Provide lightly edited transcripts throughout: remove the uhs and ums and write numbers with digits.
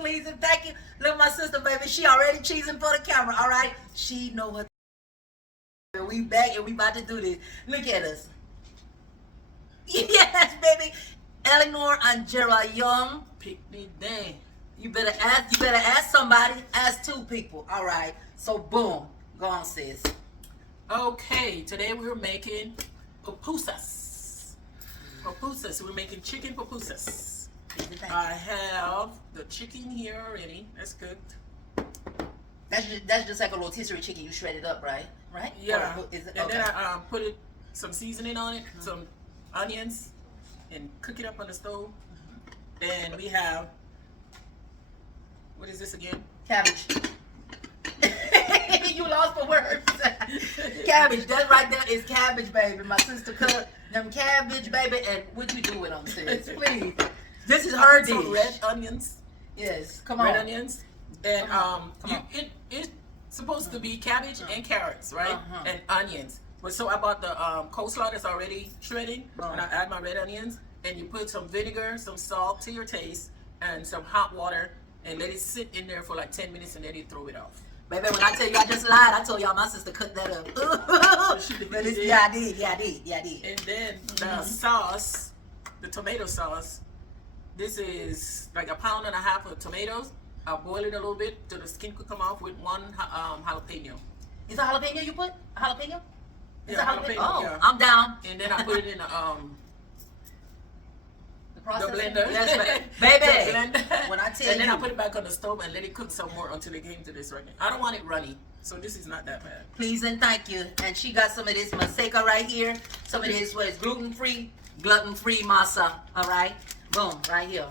please and thank you. Look, my sister, baby, she already cheesing for the camera, all right? She know what. We back and we about to do this. Look at us. Yes, baby. Eleanor and Gerald Young. Pick me down. You better ask somebody. Ask two people. All right. So boom. Go on, sis. Okay, today we're making pupusas. Pupusas. We're making chicken pupusas. I have the chicken here already. That's cooked. That's just like a rotisserie chicken. You shred it up, right? Right? Yeah. Is it, and okay. then I put some seasoning on it, some onions, and cook it up on the stove. And we have, what is this again? Cabbage. You lost for words. Cabbage. That right there is cabbage, baby. My sister cut them cabbage, baby. And what you do with them, sis? Please. This is her dish. Some red onions. Yes. Come on. Red onions. And it's supposed to be cabbage and carrots, right? And onions. But so I bought the coleslaw that's already shredded, and I add my red onions, and you put some vinegar, some salt to your taste, and some hot water, and let it sit in there for like 10 minutes, and then you throw it off. Baby, when I tell you I just lied, I told y'all my sister cooked that up. Yeah, I did. And then the sauce, the tomato sauce, this is like 1.5 pounds of tomatoes. I'll boil it a little bit till the skin could come off with one jalapeno. Is it a jalapeno you put? A jalapeno? Is Yeah, it jalapeno? jalapeno, Oh, yeah. I'm down. And then I put it in the blender. Yes, baby. The blender. When I tell and then you. I put it back on the stove and let it cook some more until it came to this right now. I don't want it runny, so this is not that bad. Please and thank you. And she got some of this maseca right here. Some of this was gluten-free masa. All right? Boom, right here.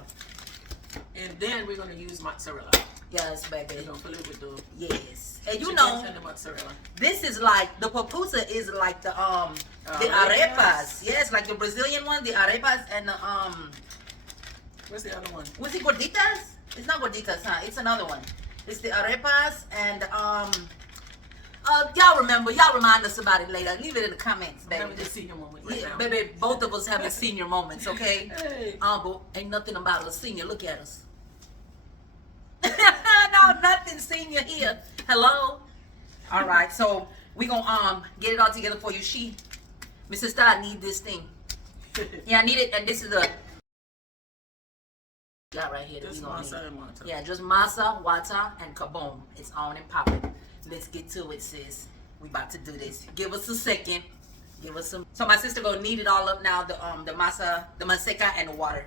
And then we're going to use mozzarella. Yes, baby. We're going to fill it with the yes. And you chicken know, and the mozzarella. this is like, the pupusa is like the arepas. Yes, like the Brazilian one, the arepas and the, What's the other one? was it gorditas? It's not gorditas, huh? It's another one. It's the arepas and, y'all remember, y'all remind us about it later. Leave it in the comments, baby. Having this senior moment right now. Baby, both of us having senior moments, okay? Hey. But ain't nothing about a senior. Look at us. No, nothing senior here. Hello? All right, so we gonna get it all together for you. Mrs. Star, I need this thing. Yeah, I need it, and this is the got right here. Just masa and water. Yeah, just masa, water, and kaboom. It's on and popping. Let's get to it, sis. We about to do this. Give us a second. Give us some. So my sister gonna knead it all up now. The masa, the maseca, and the water.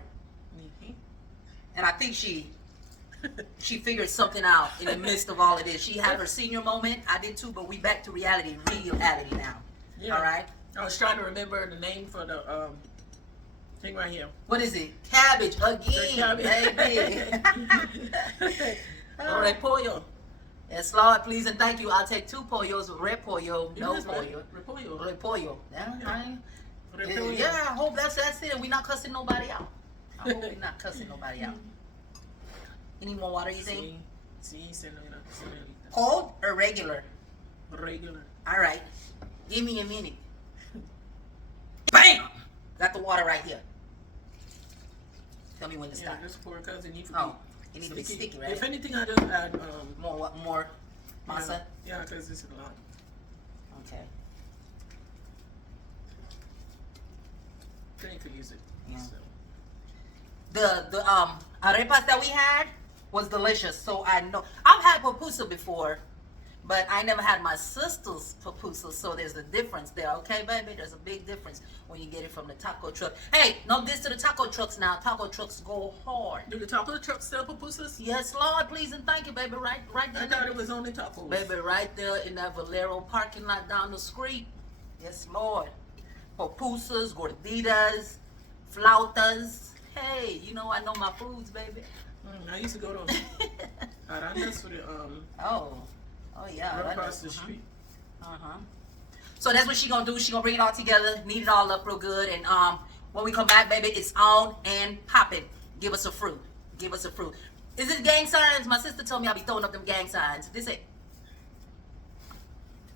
And I think she figured something out in the midst of all of this. She had her senior moment. I did too, but we back to reality now. Yeah. All right. I was trying to remember the name for the thing right here. What is it? Cabbage again, baby. Repollo. Yes, Lord, please and thank you. I'll take 2 pollos, red pollo, no pollo. Repollo. Repollo. Repollo. Yeah, I hope that's it. And we're not cussing nobody out. I hope we're not cussing nobody out. Any more water, you think? Sí, señorita. Cold or regular? Regular. All right. Give me a minute. Bam! Got the water right here. Tell me when to stop. Yeah, just pour because it needs to It needs to be sticky, right? If anything, I just add More masa? Yeah, because this is a lot. Okay. Then you could use it. Yeah. So. The arepas that we had was delicious. So I know I've had pupusa before, but I never had my sister's pupusa. So there's a difference there, okay, baby? There's a big difference when you get it from the taco truck. Hey, no diss to the taco trucks now. Taco trucks go hard. Do the taco trucks sell pupusas? Yes, Lord, please and thank you, baby. Right there. I thought it was only tacos. Baby, right there in that Valero parking lot down the street. Yes, Lord. Pupusas, gorditas, flautas. Hey, you know I know my foods, baby. I used to go to Arandas for the Oh yeah. right across the street. So that's what she gonna do. She gonna bring it all together, knead it all up real good, and when we come back, baby, it's on and popping. Give us a fruit. Give us a fruit. Is it gang signs? My sister told me I'll be throwing up them gang signs. This it.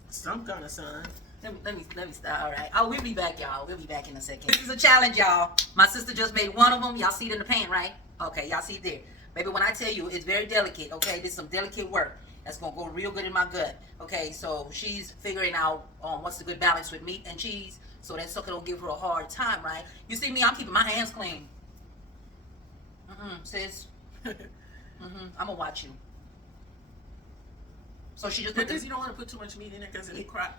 Some kind of sign. Let me start. All right. Oh, we'll be back, y'all. We'll be back in a second. This is a challenge, y'all. My sister just made one of them. Y'all see it in the pan, right? Okay, y'all see it there. Baby, when I tell you, it's very delicate, okay? This is some delicate work. That's going to go real good in my gut, okay? So she's figuring out what's the good balance with meat and cheese so that sucker don't give her a hard time, right? You see me, I'm keeping my hands clean. Sis. I'm going to watch you. So she just put Because you don't want to put too much meat in it because it'll crack.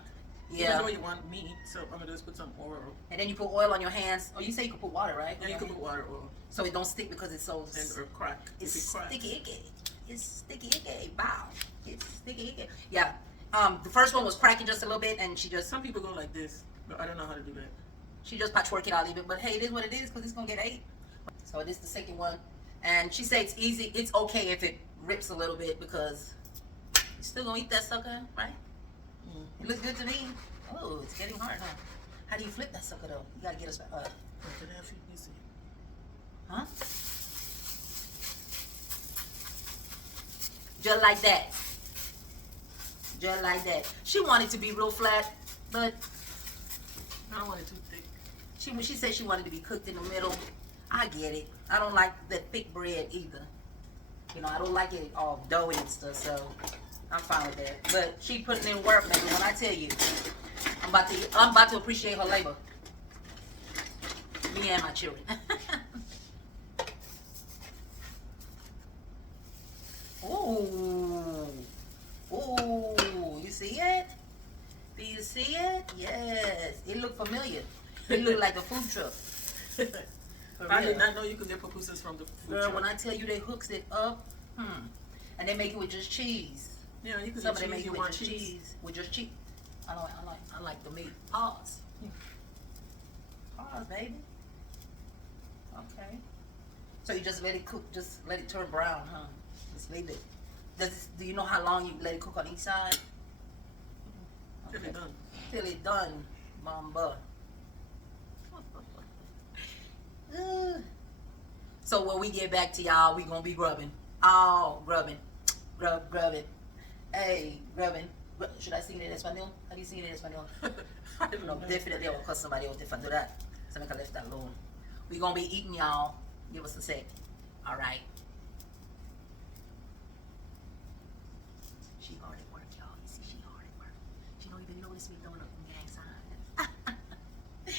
Yeah. Even though you want meat, so I'm going to just put some oil. And then you put oil on your hands. Oh, you say you can put water, right? And you can put water, oil. So it don't stick because it's so... And or crack. It's sticky icky. It's sticky icky. Wow. It's sticky icky. Yeah. The first one was cracking just a little bit, and she just... Some people go like this, but I don't know how to do that. She just patchwork it out even. But hey, it is what it is because it's going to get ate. So this is the second one. And she said it's easy. It's okay if it rips a little bit because you still going to eat that sucker, right? It looks good to me. Oh, it's getting hard, huh? How do you flip that sucker, though? You got to get us... Huh? Just like that. Just like that. She wanted to be real flat, but I don't want it too thick. she said she wanted to be cooked in the middle. I get it. I don't like that thick bread either. You know, I don't like it all doughy and stuff, so I'm fine with that. But she putting in work, man. When I tell you, I'm about to appreciate her labor. Me and my children. Ooh. Ooh. You see it? Do you see it? Yes. It look familiar. It look like a food truck. I did not know you could get pupusas from the food Girl, truck. when I tell you they hooks it up, and they make it with just cheese. Yeah, you can Some get of them cheese. make it You with want just cheese? cheese. With just cheese. I like the meat. Pause. Pause, baby. Okay. So you just let it cook. Just let it turn brown, huh? Just leave it. Do you know how long you let it cook on each side? Till it's done. Till it's done, mamba. So when we get back to y'all, we gonna be grubbing. Oh, grubbing. Grubbing. Hey, grubbing. Should I sing it in Espanol? Have you seen it in Espanol? I don't No, know. definitely I will cuss somebody else if I do that. So make I left that alone. We gonna be eating, y'all. Give us a sec. All right. She hard at work, y'all. You see, she hard at work. She don't even notice me throwing up the gang signs.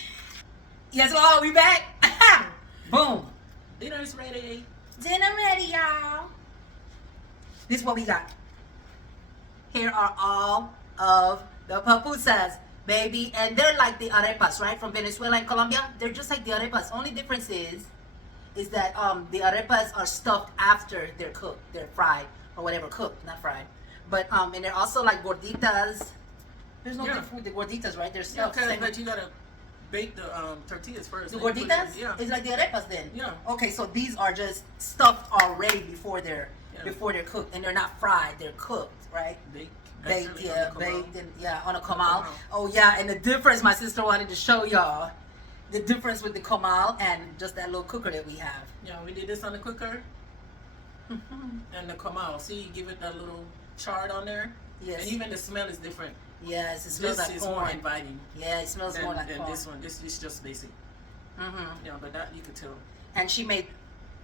Yes, Lord, we back. Boom. Dinner's ready. Dinner ready, y'all. This is what we got. Here are all of the pupusas, baby. And they're like the arepas, right? From Venezuela and Colombia. They're just like the arepas. Only difference is that the arepas are stuffed after they're cooked. They're fried or whatever, cooked, not fried. But and they're also like gorditas. There's no difference with the gorditas, right? They're stuffed. Okay, same- but you gotta bake the tortillas first. The then you put gorditas? it- Yeah. It's like the arepas then. Yeah. Okay, so these are just stuffed already before they're cooked, and they're not fried. They're cooked, right? Baked. Baked, actually, yeah, on the comal. baked, and yeah, on a comal. comal. Oh yeah, and the difference, my sister wanted to show y'all the difference with the comal and just that little cooker that we have. Yeah, we did this on the cooker and the comal. See, you give it that little chard on there. Yes. And even the smell is different. Yes, it smells This like is more corn. inviting Yeah, it smells more like than corn. this one. This is just basic. Yeah, but that you could tell. And she made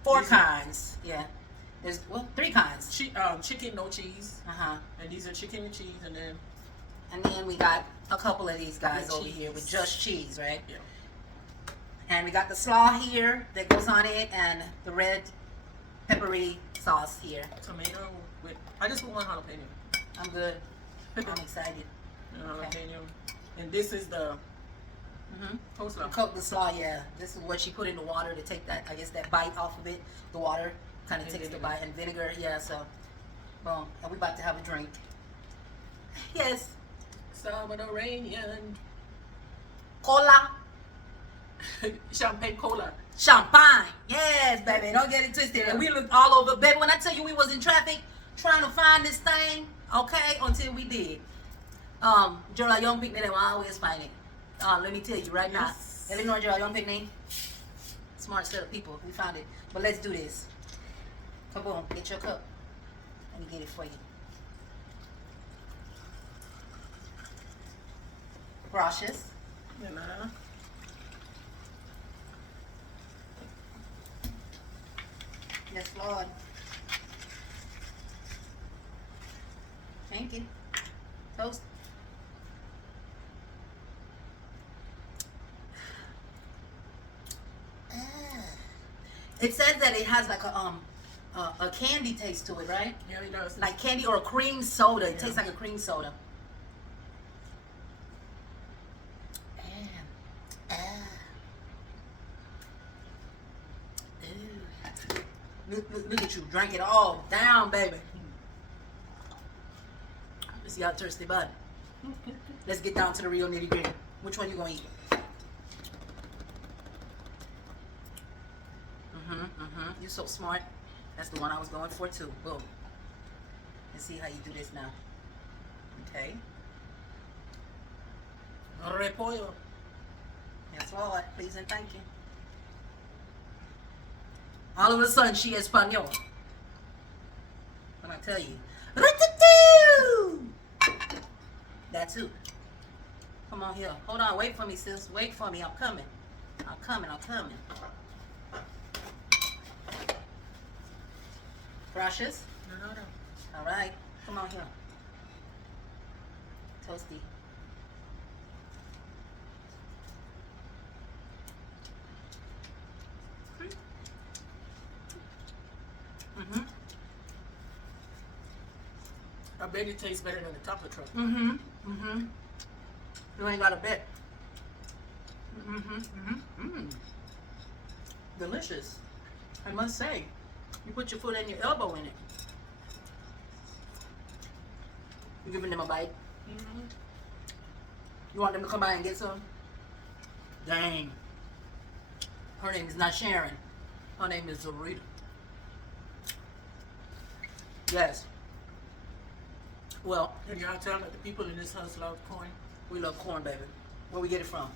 4 These are- kinds. Yeah, there's 3 kinds. Chicken, no cheese. And these are chicken and cheese, and then And then we got a couple of these guys With over cheese. here with just cheese, right? yeah. And we got the slaw here that goes on it, and the red peppery sauce here. Tomato with. I just put one jalapeno. I'm good. I'm excited. Jalapeno. And this is the coleslaw. Cook the slaw, yeah. This is what she put in the water to take that, I guess, that bite off of it. The water kind of And takes the vinegar. bite, and vinegar, yeah. So, boom. And we about to have a drink. Yes. Salvadorian Cola. champagne cola. Champagne. Yes, baby. Don't get it twisted. And we looked all over. Baby, when I tell you we was in traffic trying to find this thing, okay, until we did. Gerald Young Picnic, they will always find it. Let me tell you right Yes. now. Illinois Gerald Young Picnic. Smart set of people. We found it. But let's do this. Come on, get your cup. Let me get it for you. Gracias. You know. Yes, Lord. Thank you. Toast. It says that it has like a candy taste to it, right? Yeah, it does. Like candy or a cream soda. It Yeah. tastes like a cream soda. Look at you, drank it all down, baby. Let's see how thirsty, bud. Let's get down to the real nitty gritty. Which one you gonna eat? You so smart. That's the one I was going for too. Boom. Let's see how you do this now. Okay. Repollo. That's all. Please and thank you. All of a sudden, she Espanol. When I tell you. That too. Come on here. Hold on. Wait for me, sis. Wait for me. I'm coming. I'm coming. I'm coming. Gracias. No. All right. Come on here. Toasty. I bet it tastes better than the taco truck. You ain't got a bet. Delicious. I must say. You put your foot and your elbow in it. You giving them a bite? You want them to come by and get some? Dang. Her name is not Sharon. Her name is Zarita. Yes. Well, And y'all tell that the people in this house love corn. we love corn, baby. Where we get it from?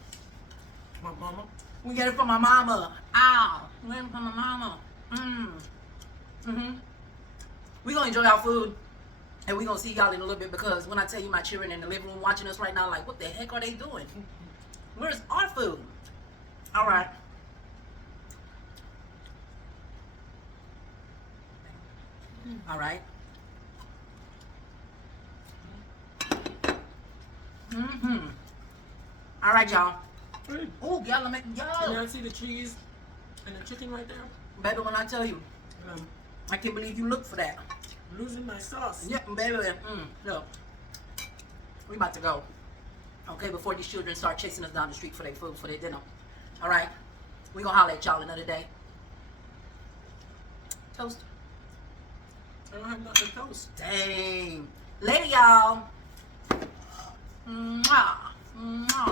My mama. We get it from my mama. Ow. We get it from my mama. We gonna enjoy our food, and we gonna see y'all in a little bit, because when I tell you my children in the living room watching us right now, like, what the heck are they doing? Where's our food? All right. All right. All right, y'all. Oh, y'all are making Can y'all. y'all see the cheese and the chicken right there? Baby, when I tell you, I'm I can't believe you look for that. losing my sauce. Yep, baby. Look, we about to go. Okay, before these children start chasing us down the street for their food, for their dinner. All right, we gonna holler at y'all another day. Toast. I don't have nothing to toast. Dang. Later, y'all. Mwah. Mwah.